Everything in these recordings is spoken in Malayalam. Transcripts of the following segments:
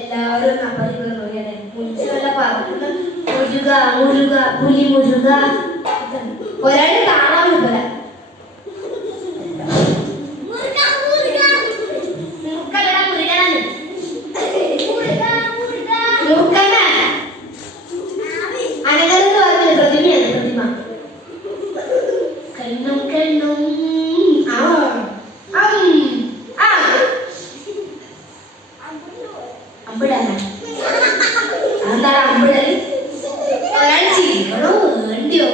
എല്ലാവരും നമ്മളിങ്ങനെ മുഞ്ചുള്ള പറക്കുന്ന മുരുക മുരുക പുലി മുരുക ഒരാൾ കാണാൻ വിടല അനകരെന്ന് പറഞ്ഞ പ്രതിമയാണ് പ്രതിമ കണ്ണും കണ്ണും അമ്പിടാന എന്താണ് അമ്പിടൽ ഒരാൾ ചിരിക്കണോ വേണ്ടിയോ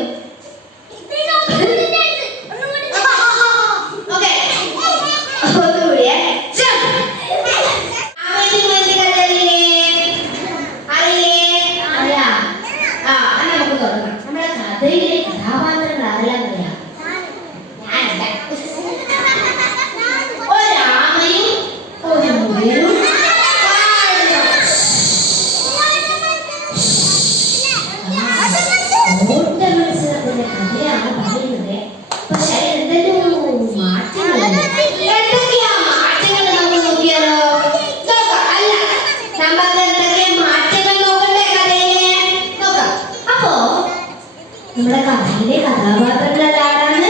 നമ്മുടെ കഥയിലെ കഥാപാത്രങ്ങൾ ആരാണ്?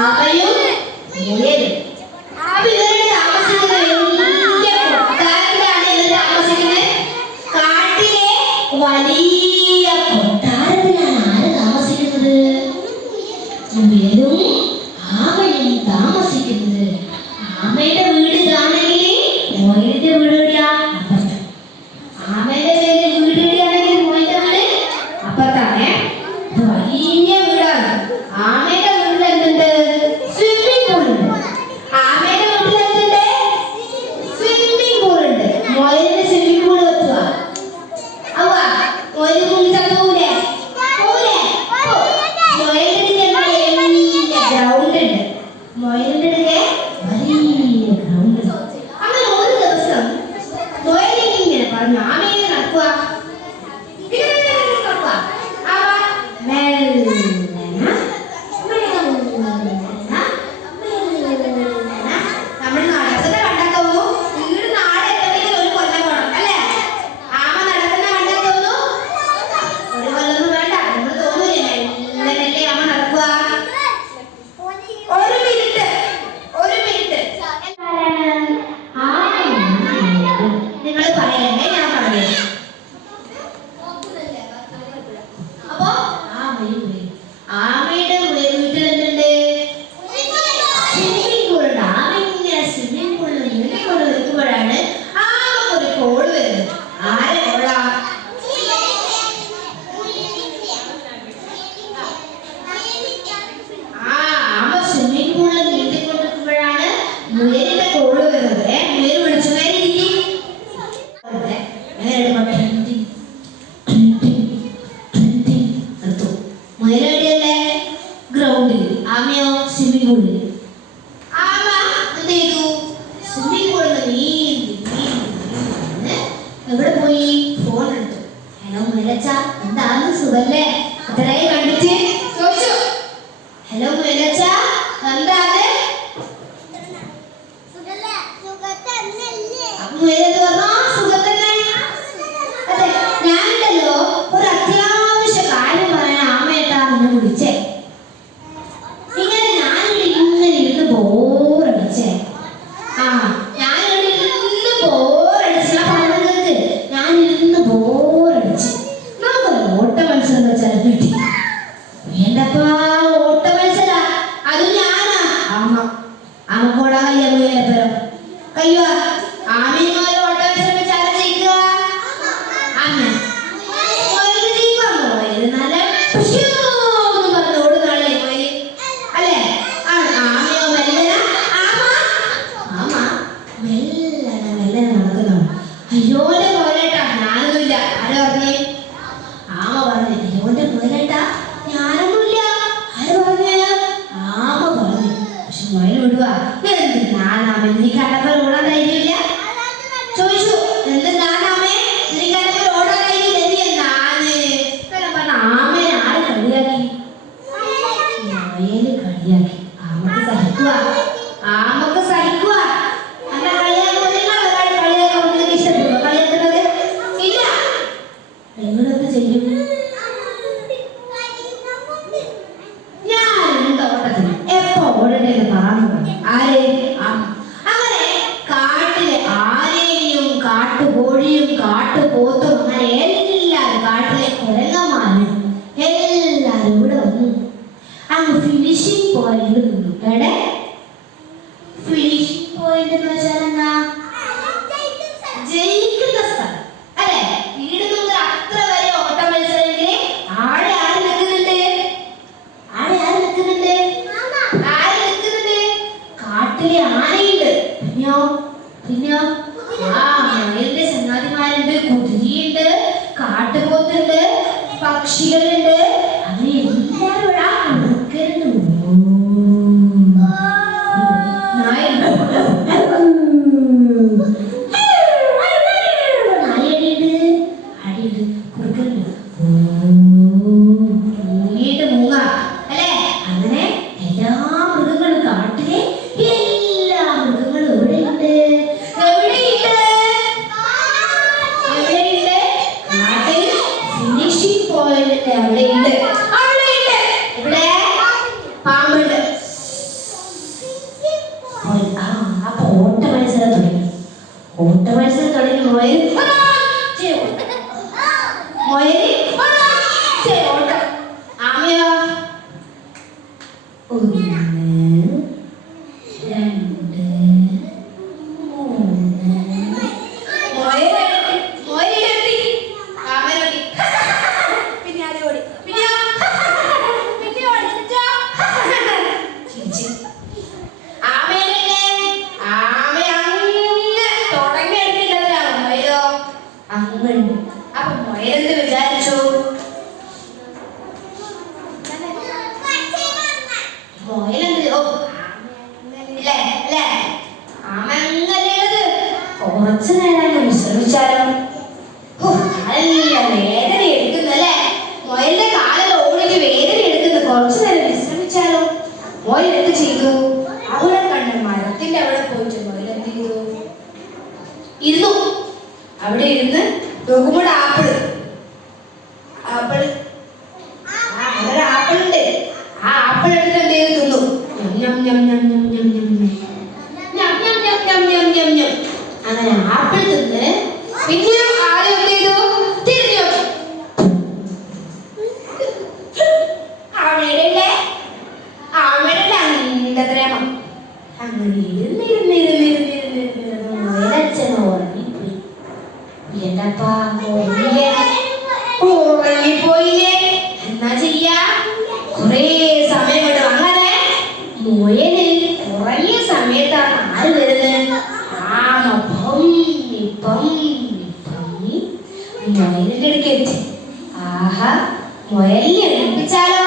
ആമയും മുയലും. അപ്പൊ ഇവരുടെ താമസിക്കുന്നത് വലിയ കൊട്ടാരത്തിലാണ്. ഇവർ താമസിക്കുന്നത് കാട്ടിലെ വലിയ കൊട്ടാരത്തിലാണ്. ആര് താമസിക്കുന്നത്? മുയലും ആമയും താമസിക്കുന്നത്. ആമയുടെ വീട് ഇതാണെങ്കിൽ മുയലിന്റെ വീട് എവിടെയാ? അപ്പുറത്ത്. ആമയുടെ വീട് എവിടെയാണെങ്കിൽ മുയലിന്റെ വീട് അപ്പുറത്താണ്. വലിയ വീടാണ്. ആമയുടെ വീട്ടിൽ എന്തുണ്ട്? സ്വിമ്മിംഗ് പൂൾ ഉണ്ട്. ആമയുടെ വീട്ടിൽ എന്തുണ്ട്? സ്വിമ്മിംഗ് പൂൾ ഉണ്ട്. മുയലിന് സ്വിമ്മിംഗ് പൂൾ വെക്കുക. അവ മുയൽ കുളിച്ചാൽ പോകൂലേ? പോകൂലേ? മുയലിന്റെ ഗ്രൗണ്ട് ഉണ്ട്. മുയലിന്റെ വലിയ ഗ്രൗണ്ട്. അങ്ങനെ ഒരു ദിവസം മുയലിങ്ങനെ പറഞ്ഞു ആമയെ നടക്കുക. ആമയുടെ വീട്ടിൽ എന്തുണ്ട്? സ്വിമ്മിംഗ് പൂൾ ഉണ്ട്. ആമ ഇങ്ങനെ സ്വിമ്മിംഗ് പൂളിൽ നീന്തിക്കൊണ്ട് നിൽക്കുമ്പോഴാണ് ആമക്കൊരു കോള് വരുന്നത്. ആരെ കോളാ? ആമ സ്വിമ്മിംഗ് പൂളിൽ നീന്തിക്കൊണ്ടിരിക്കുമ്പോഴാണ് മുയലിന്റെ കോള് വരുന്നത്. മുയൽ വിളിച്ചു മുയലെവിടെയല്ലേ? ഗ്രൗണ്ടിൽ. ആമയോ? സ്വിമ്മിംഗ് പൂളിൽ. ആമ എന്ത് ചെയ്തു? സ്വിമ്മിംഗ് പൂളിൽ നീന്തി എവിടെ പോയി? ഫോൺ എടുത്തു. ഹലോ മുയലച്ച, എന്താണ് സുഖല്ലേ? എത്രയായി കണ്ടിട്ട് ചോദിച്ചു. ഹലോ മുയലച്ച, എന്താണ്? മുയലെന്ന് പറഞ്ഞാ സുഖം തന്നെ. അതെ, ഞാനുണ്ടല്ലോ ഒരു അത്യാവശ്യ കാര്യം പറയാൻ ആമയേട്ടാ നിന്നെ വിളിച്ചേ. ഇങ്ങനെ ഞാനിവിടെ ഇങ്ങനെ ഇരുന്ന് ബോറടിച്ചേ. ഞാനിവിടെ ഇരുന്ന് ബോറടിച്ച് ഞാൻ പറഞ്ഞത് ഞാൻ ഇരുന്ന് ബോറടിച്ച് നമുക്കൊരു ഓട്ട മത്സരം വെച്ചാൽ കിട്ടി. വേണ്ടപ്പാ, ഓട്ട മത്സര അത് ഞാനാ. ആമക്കോടാ കയ്യ മുയലപ്പുറം കയ്യോ. ആമയുമാരും ഓട്ട മത്സരം വെച്ചാൽ ജയിക്കുക. ആമ അയ്യോന്റെ മുയലേട്ടാ ഞാനൊന്നുമില്ല. ആര് പറഞ്ഞേ? ആമ പറഞ്ഞു. അയ്യോന്റെ മുയലേട്ടാ ഞാനൊന്നുമില്ല. ആര് പറഞ്ഞേ? ആമ പറഞ്ഞു. പക്ഷെ മുയൽ വിടുവാ. ഞാനാമ നീ കണ്ടപ്പോൾ ഓടാൻ ധൈര്യമില്ല? ചോദിച്ചു. എന്ത് ഞാനാമേ നീ കണ്ടപ്പോൾ ഓടാൻ ധൈര്യമില്ല? ഞാന് പറഞ്ഞ ആമയെ ആര് കളിയാക്കി? മുയല് കളിയാക്കി. ആമക്ക് സഹിക്കുക. ആമക്ക് സഹിക്കുക. അല്ല കളിയാക്കുക. വെച്ചാൽ എന്നാ ജയിക്കുന്ന സ്ഥലം അല്ലെ. വീട് മുതൽ അത്ര വരെ ഓട്ട മത്സരത്തില് ആടെ ആര് നിൽക്കുന്നുണ്ട്? ആടെ ആര് നിൽക്കുന്നുണ്ട്? ആര് നിൽക്കുന്നുണ്ട്? കാട്ടിലെ ആനയുണ്ട്. പിന്നെയോ പിന്നെയോ മയിലിന്റെ ചങ്ങാതിമാരുണ്ട്, കുതിരയുണ്ട്, കാട്ടുപോത്തുണ്ട്, പക്ഷികളുണ്ട്. അവരെല്ലാവരും കുറച്ചു നേരം വിശ്രമിച്ചാലോ? നല്ല വേദന എടുക്കുന്നല്ലേ? മൊയലിന്റെ കാലിൽ ഓടിക്ക് വേദന എടുക്കുന്നു. കുറച്ചു നേരം വിശ്രമിച്ചാലോ? മൊയൽ എന്ത് ചെയ്തു? അവിടെ കണ്ട മരത്തിന്റെ അവിടെ പോയിട്ട് മൊയൽ എന്ത് ചെയ്തു? ഇരുന്നു. അവിടെ ഇരുന്ന് നോക്കുമ്പോൾ ആപ്പിള് ആപ്പിള് അവിടെ ആപ്പിളുണ്ട്. ആ ആപ്പിൾ എടുത്ത് എന്ത് ചെയ്തു? തിന്നു. അങ്ങനെ ആപ്പിൾ തിന്ന് പിന്നെ ആദ്യം എന്ത് ചെയ്തു? തിരിഞ്ഞു ആമയുടെ അന്തത്രേമം. അങ്ങനെ ഇരുന്നിരുന്നിരുന്നിരുന്നിരുന്നിരുന്നിരുന്ന് ഉറങ്ങിപ്പോയി. എന്തപ്പാ ഉറങ്ങിപ്പോയില്ലേ? എന്നാ ചെയ്യാ? കുറേ സമയം കൊണ്ട് അങ്ങനെ മുയല് ഉറങ്ങിയ സമയത്താണ് ആര് വരുന്നത്? മുയലിന്റെ അടുക്ക് എത്തി. ആഹാ, മുയലിനെ എണീപ്പിച്ചാലോ?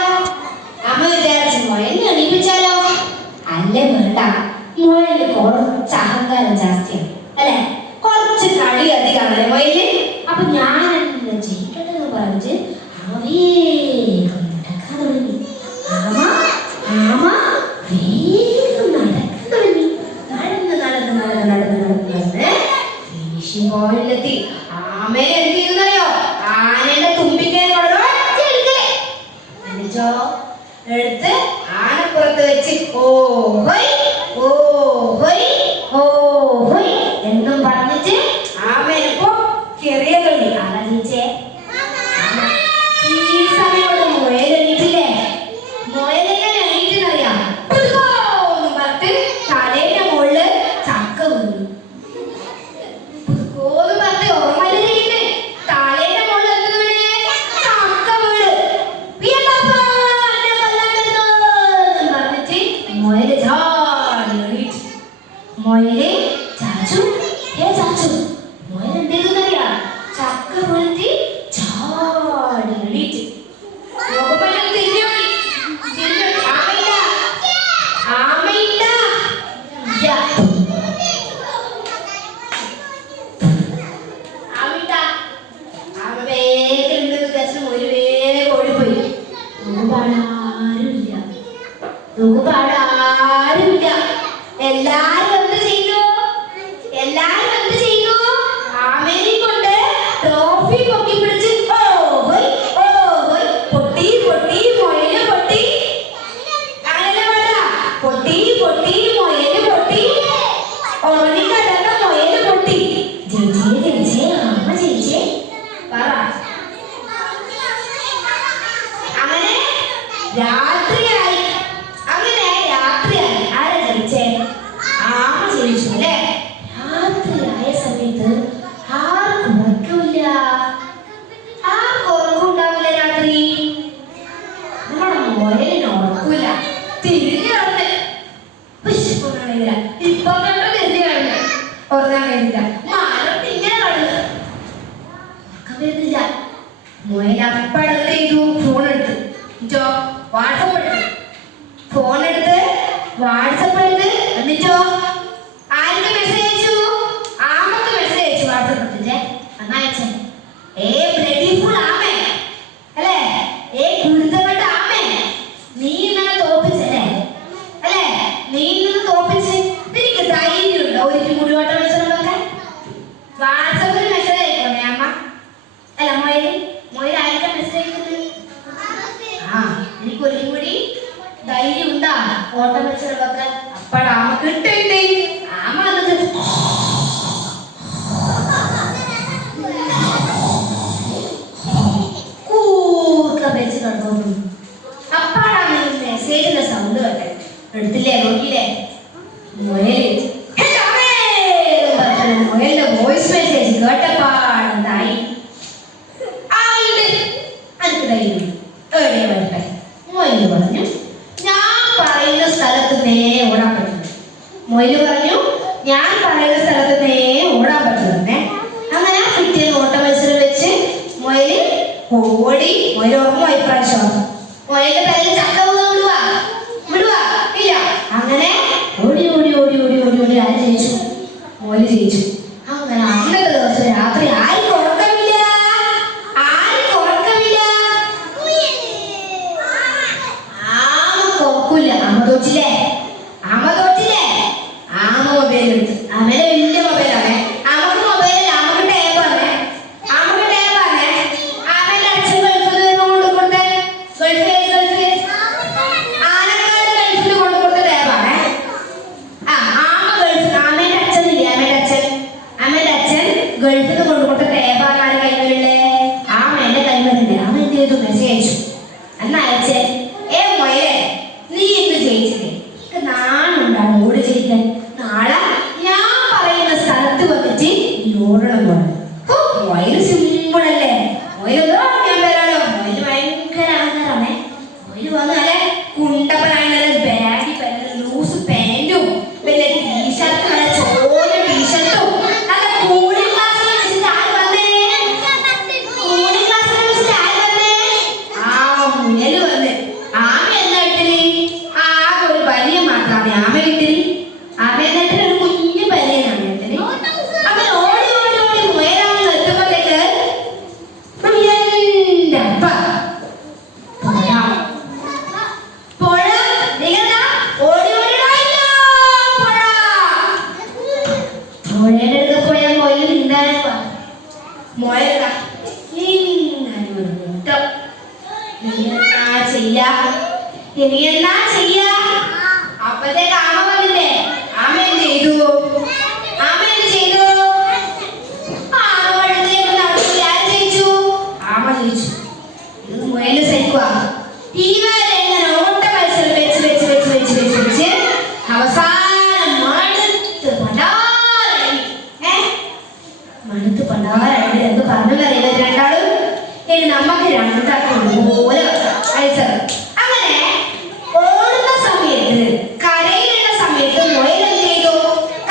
അമ്മ വിചാരിച്ചു മുയലിനെ എണീപ്പിച്ചാലോ? അല്ലേ വേണ്ട, മുയലിന് കുറച്ച് അഹങ്കാരം ജാസ്തിയാണ് അല്ലെ, കുറച്ച് കളി അധികമാണ് മുയല്. അപ്പൊ ഞാൻ എന്നെ ജയിക്കട്ടെന്ന് പറഞ്ഞ് വേഗം നടക്കാൻ തുടങ്ങി. ആമ വേഗം നടക്കാൻ തുടങ്ങി. നടന്ന് നടന്ന് നടന്ന് നടന്ന് നടന്ന് നടന്ന് ഫിനിഷിംഗ് പോയിന്റിലെത്തി. ആമയെ എന്ത് ചെയ്യുന്നറിയോ? ആനയുടെ തുമ്പിക്കൈ എടുത്ത് ആനപ്പുറത്ത് വെച്ച് ഓഹോയ് ഓഹോയ് ഓഹോയ് എന്നും പറഞ്ഞിട്ട് ആമേനപ്പോ ചെറിയ കളി. ആരാ ജയിച്ചേ? ഈ സമയോട് മുയലെണീറ്റില്ലേ? മുയലെങ്ങനെ എണീറ്റെന്നറിയാം? എന്ന് പറഞ്ഞിട്ട് തലേന്റെ മുകളില് ചക്ക വീണു. മുയല് ചാച്ചു ചാച്ചു മുയൽ എന്തെന്നറിയാ? ചക്ക വീഴ്ത്തി ചാടി എണീറ്റ് ആരുമില്ല. എല്ലാരും എന്ത് ചെയ്തു? എല്ലാരും എന്ത് ചെയ്തു? ആമേനെ കൊണ്ട് ട്രോഫി പൊക്കി പിടിച്ച് ഓഹോയ് ഓഹോയ് പൊട്ടി പൊട്ടി മുയല് പൊട്ടി. അങ്ങനെ പറയാ, പൊട്ടി പൊട്ടി മുയല് പൊട്ടി, ഉറങ്ങിക്കിടന്ന മുയല് പൊട്ടി. ജയിച്ചേ ജയിച്ചേ ആമ ജയിച്ചേ പറ. അങ്ങനെ രാത്രിയായി. ആരാ ജയിച്ചേ? ആമ ജയിച്ചു അല്ലേ? മൊയിൽ അപ്പഴത്തെ ചെയ്തു, ഫോൺ എടുത്ത് വാട്സപ്പ് എടുത്ത്, ഫോൺ എടുത്ത് വാട്സപ്പ് എടുത്ത്, എന്നിട്ടോ ആർക്ക് മെസ്സേജ് അയച്ചു? ആമക്ക് മെസ്സേജ് അയച്ചു. വാട്സപ്പ് എടുത്തിട്ടേ എന്നാ അയച്ചേ, ബ്ലഡി ഫുൾ ആമേ അല്ലേ, കുരുത്തപ്പെട്ട ആമേ, നീ ഇന്നലെ തോപ്പിച്ചല്ലേ അല്ലേ, നീ ഇന്ന് തോപ്പിച്ച്. നിനക്ക് ധൈര്യമുണ്ടോ ഒരു മുടിവട്ട മത്സരം വെക്കാൻ? വാട്സപ്പിൽ മെസ്സേജ് അയക്കണേ അമ്മ അല്ല മൊയിൽ ആയിരിക്കാം മെസ്സേജ് അയക്കുന്നത്. എനിക്ക് ഒരു കൂടി ധൈര്യം ഉണ്ടാ ഓട്ട മത്സരം വെക്കാൻ? അപ്പഴാ ആമ കിട്ടേ, ആമ വെച്ച് കണ്ടോന്നു. അപ്പാടാണ് മെസ്സേജിന്റെ സൗണ്ട് കേട്ടെ. എടുത്തില്ലേ, നോക്കിയില്ലേ, മൊയലിന്റെ വോയിസ് മെസ്സേജ് കേട്ടപ്പാടെന്തായി? എനിക്ക് ധൈര്യം എവിടെ വരട്ടെ. മൊയിൽ പറഞ്ഞു, ഞാൻ പറയുന്ന സ്ഥലത്ത് ഓടാൻ പറ്റുന്നു. മൊയിൽ പറഞ്ഞു, ഞാൻ പറയുന്ന സ്ഥലത്ത് ഓടാൻ പറ്റുന്നേ. അങ്ങനെ പിറ്റേന്ന് ഓട്ട മത്സരം വെച്ച് മൊയില് ഓടി. മൊയിൽ ഓർമ്മ ഇപ്രാവശ്യം മൊയിലിന്റെ തലയിൽ ചക്ക വിടുവാ ഇല്ല. അങ്ങനെ ഓടി ഓടി ഓടി ഓടി ഓടി ഓടി ആര് ജയിച്ചു? മൊയിൽ ജയിച്ചു. അങ്ങനെ അന്നത്തെ ദിവസം രാത്രി ആർക്കും ഉറക്കമില്ല, ആർക്കും ഉറക്കമില്ല. ആമക്ക് ഉറക്കില്ല. ആമ തോറ്റില്ലേ, ആമ മൊബൈൽ എടുത്ത്. ആമയുടെ വലിയ മൊബൈലാണ്. ആമക്ക് മൊബൈലല്ല, ആമക്ക് ടേബാണ്. ആമയുടെ അച്ഛൻ ഗൾഫിൽ കൊണ്ടു കൊടുത്ത ആനക്കാട് ഗൾഫിൽ കൊണ്ടു കൊടുത്ത ടേബാണ്. ആമയുടെ അച്ഛൻ ഗൾഫിൽ കൊണ്ടു കൊടുത്ത ടേബാണ്. ആര് കൈമല്ലേ? ആമയുടെ കൈമല്ലേ. ആമ എന്ത് ചെയ്തു? മെസ്സേജ് അയച്ചു. എന്നാ അയച്ചേ, മൊയിലേ, നീ ഇന്ന് ജയിച്ചില്ലേ, നാണുണ്ടാണ് ഓടി ജയിക്കാൻ. നാളെ ഞാൻ പറയുന്ന സ്ഥലത്ത് വന്നിട്ട് നീ ഓടണം പോലെ. മൊയില് സിമ്പിളല്ലേ, മൊയിലോ ഞാൻ വരാലോ. മൊയില് ഭയങ്കര ആൾക്കാരാണേ. മൊയില് വന്നാലേ കുണ്ടപ്പനാണ്, ബാഗി ലൂസ് പാൻറ്റും പിന്നെ ടീഷർട്ടും, നല്ല ചോര ടീഷർട്ടും, നല്ല കൂളിംഗ് ഗ്ലാസ്സിൽ വെച്ചിട്ട് ആര് വന്നേ? കൂളിംഗ് ഗ്ലാസ്സിൽ വെച്ചിട്ട് ആര് വന്നേ? മുയല് വന്ന്. ആമ എന്താ ഇട്ടിരി? ആകെ ഒരു ബനിയൻ മാത്രമാണ് ആമ ഇട്ടിരി. ആമ എന്നിട്ട് ഒരു കുഞ്ഞു ബനിയനാണ് ഇട്ടിരി. അങ്ങനെ ഓടി ഓടി ഓടി മുയലാണെന്ന് എത്തുമ്പോഴത്തേക്ക് എന്റെ അപ്പ പുഴ ഓടി ഓടിയില്ല. പുഴയുടെ അടുത്ത് പോയ മൊയിൽ നീന്താൻ മുയല ഇനി എന്നാ ചെയ്യാ? അപ്പത്തേക്ക് ആമ വന്നില്ലേ? ആമ എന്ത് ചെയ്തു? ആമ വെള്ളത്തിലേക്ക് നടന്നു. ആര് ജയിച്ചു? ആമ ജയിച്ചു. ഇത് മുയല് സഹിക്കുക. ഇവരെ എങ്ങനെ ഓട്ട മത്സരം വെച്ച് വെച്ച് വെച്ച് വെച്ച് വെച്ച് വെച്ച് അവസാനം മടുത്ത് പണ്ടാരടി എന്ന് പറഞ്ഞതറിയില്ല രണ്ടാളും. ഇനി നമുക്ക് രണ്ടാക്കും പോലെ അയച്ചത്. അങ്ങനെ ഓടുന്ന സമയത്ത്, കരയിലുള്ള സമയത്ത് മൊയിൽ എന്ത് ചെയ്തു?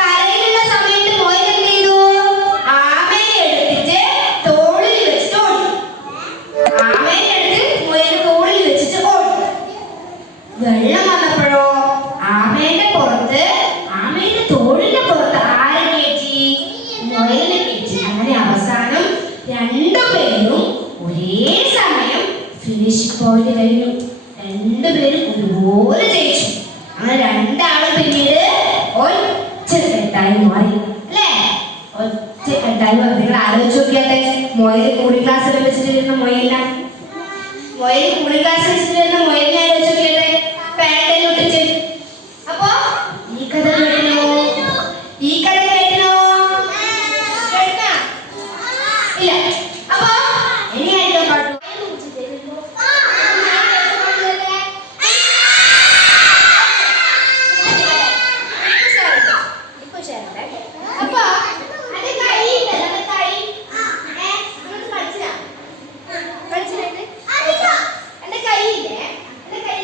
കരയിലുള്ള സമയത്ത് മൊയിൽ എന്ത് ചെയ്തു? ആമയെ എടുത്തിട്ട് തോളിൽ വെച്ചിട്ട് ഓടി. ആമയെ എടുത്ത് മൊയിൽ തോളിൽ വെച്ചിട്ട് ഓടി. വെള്ളം വന്നപ്പോഴോ ആമയുടെ പുറത്ത്, ആമയുടെ തോളിന്റെ പുറത്ത് ആരെ കയറ്റി? മൊയിലിനെ കയറ്റി. അങ്ങനെ അവസാനം രണ്ടുപേരും ഒരേ സമയം ഫിനിഷ് പോയിന്റ് കഴിഞ്ഞു. രണ്ടുപേരും ഒരുപോലെ ജയിച്ചു. അങ്ങനെ രണ്ടാളും പിന്നീട് ഒറ്റക്കെട്ടായി മാറി അല്ലേ? ഒറ്റക്കെട്ടായി മാറി. നിങ്ങൾ ആലോചിച്ച് നോക്കിയാട്ടെ, മൊയിൽ കൂളിംഗ് ക്ലാസ്സിൽ വെച്ചിട്ട് വരുന്ന മൊയിലിനെ, മൊയിൽ കൂളിംഗ് ക്ലാസ്സിൽ വെച്ചിട്ട് വരുന്ന മൊയിലിനെ ആലോചിച്ച് നോക്കിയാട്ടെ, പാൻറ്റെല്ലാം ഇട്ടിട്ട്. അപ്പൊ ഈ കഥ കേട്ടിനോ? ഈ കഥ കേട്ടിനോ? ഇല്ല. അപ്പൊ ഇനി ആയിരിക്കും പാട്ടു. അപ്പൊ എന്റെ കൈയില്ലേ, എന്റെ കൈ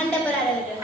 കണ്ടപ്പോൾ ആരാ കിട്ടും?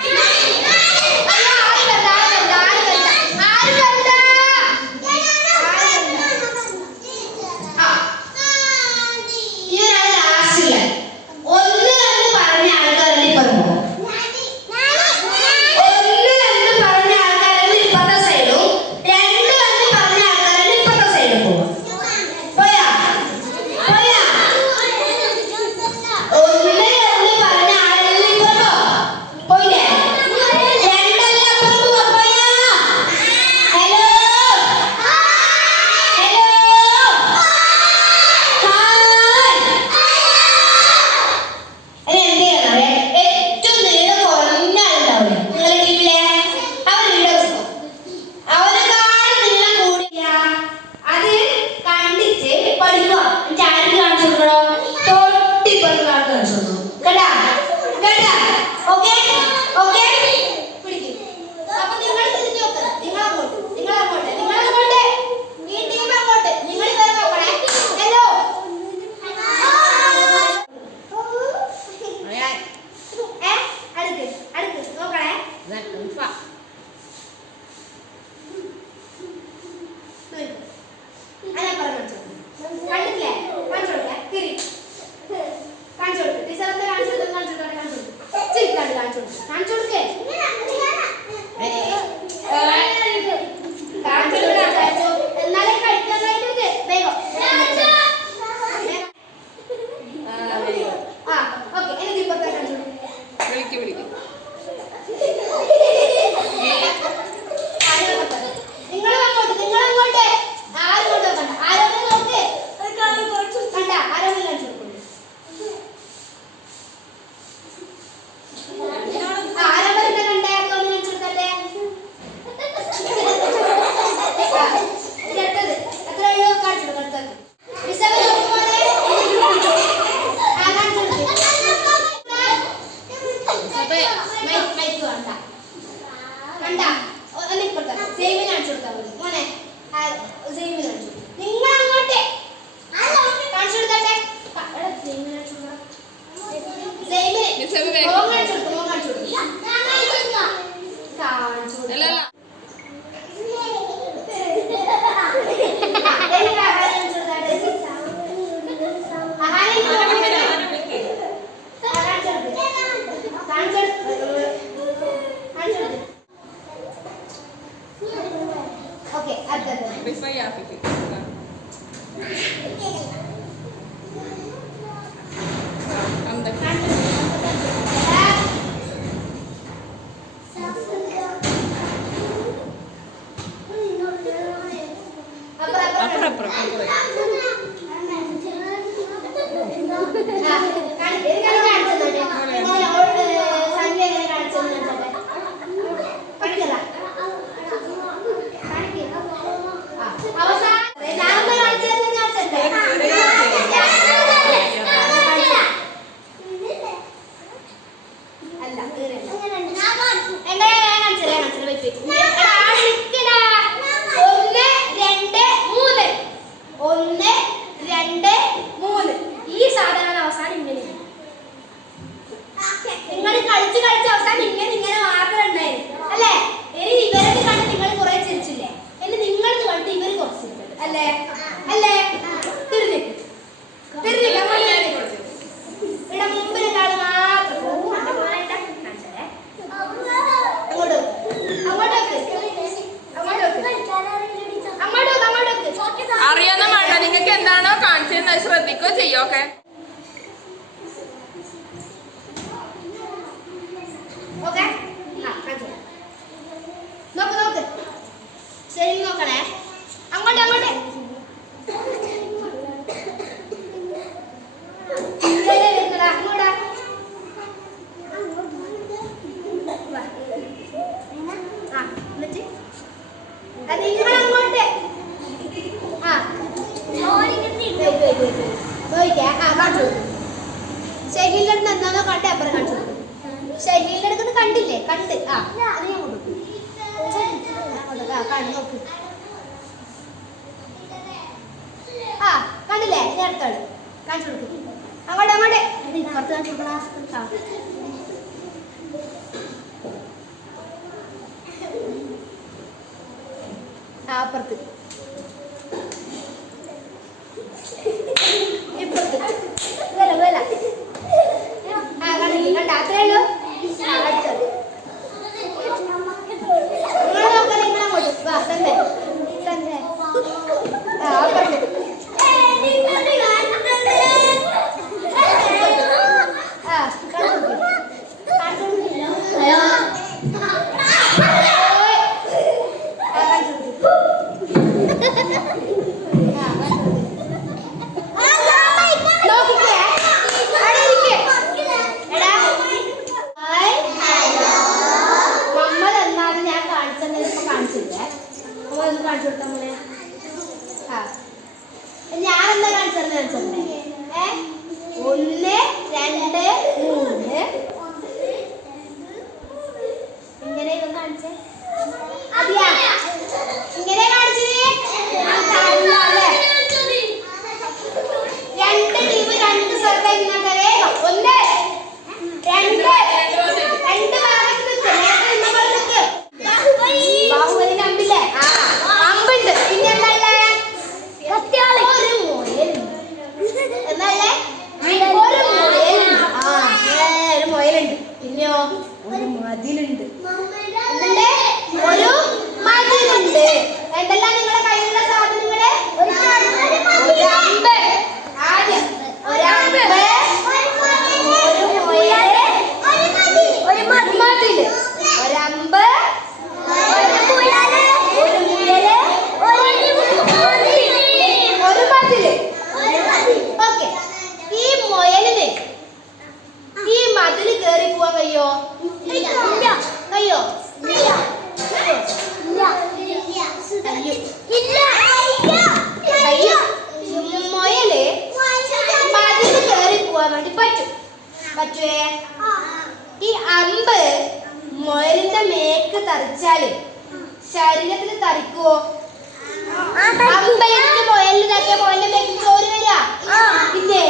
ശ്രദ്ധിക്കുകയോ ചെയ്യോക്കെ. ശരി നോക്കണേ, അങ്ങോട്ട് അങ്ങോട്ട് ഷഹീലിന്റെ അടുത്ത് എന്താണോ കണ്ടേ അപ്പുറം കാണിച്ചു കൊടുക്കും. ഷഹീലിന്റെ അടുത്ത് കണ്ടില്ലേ? കണ്ട് അത് ഞാൻ കൊടുക്കും. കണ്ടു നോക്ക്. കണ്ടില്ലേ? നേരത്തോട് കാണിച്ചു കൊടുക്കും. അങ്ങോട്ട് അങ്ങോട്ട് പുറത്ത് കാണിച്ചു കൊടുക്കണം. അപ്പുറത്ത് ഇപ്പുറത്ത് വേല കണ്ട അത്രേ ഉള്ളൂ. നിങ്ങൾ നോക്കാൻ നിങ്ങൾ അങ്ങോട്ട് വാ തന്നെ അപ്പുറത്ത് ഞാനെന്താ കാണിച്ചത്? 1 2 3 ഇങ്ങനെ കാണിച്ചേ. അതെയാ ഇങ്ങനെ കാണിച്ചത്? രണ്ട് ടീം രണ്ട് സർവേ ഇങ്ങോട്ട് വേഗം 1 2 രണ്ട് ഭാഗത്ത് നിൽക്ക്. ബാഹുബലി അമ്പില്ലേ? അമ്പുണ്ട്. പിന്നെ എന്തല്ലേ? ഒരു മുയലുണ്ട്. എന്നല്ലേ? ഒരു മുയലുണ്ട്. ഒരു മുയലുണ്ട്. പിന്നെയോ ഒരു മതിലുണ്ട്. എന്നിട്ട് ഒരു മതിലുണ്ട്. എന്തെല്ലാം നിങ്ങളുടെ കയ്യിലുള്ള സാധനങ്ങള്? ഒരു അമ്പ്. ആദ്യം ഒരമ്പ്, ഒരു മുയല്, ഒരു മതില്. ഒരമ്പ്, ഒരു മുയല്, ഒരു മതില്. ഓക്കെ. ഈ മുയലിന് ഈ മതില് കേറി പോവാൻ കഴിയോ? കഴിയോ? മുയല് മതില് കേറി പോവാൻ വേണ്ടി പറ്റുവേ. ഈ അമ്പ് മുയലിന്റെ മേക്ക് തറിച്ചാല് ശരീരത്തിൽ തറിക്കുവോ? അമ്പയത്തിന് മുയലിന് തട്ടിയ മുയലിന്റെ മേക്ക് ചോര വരിക ഇല്ലേ?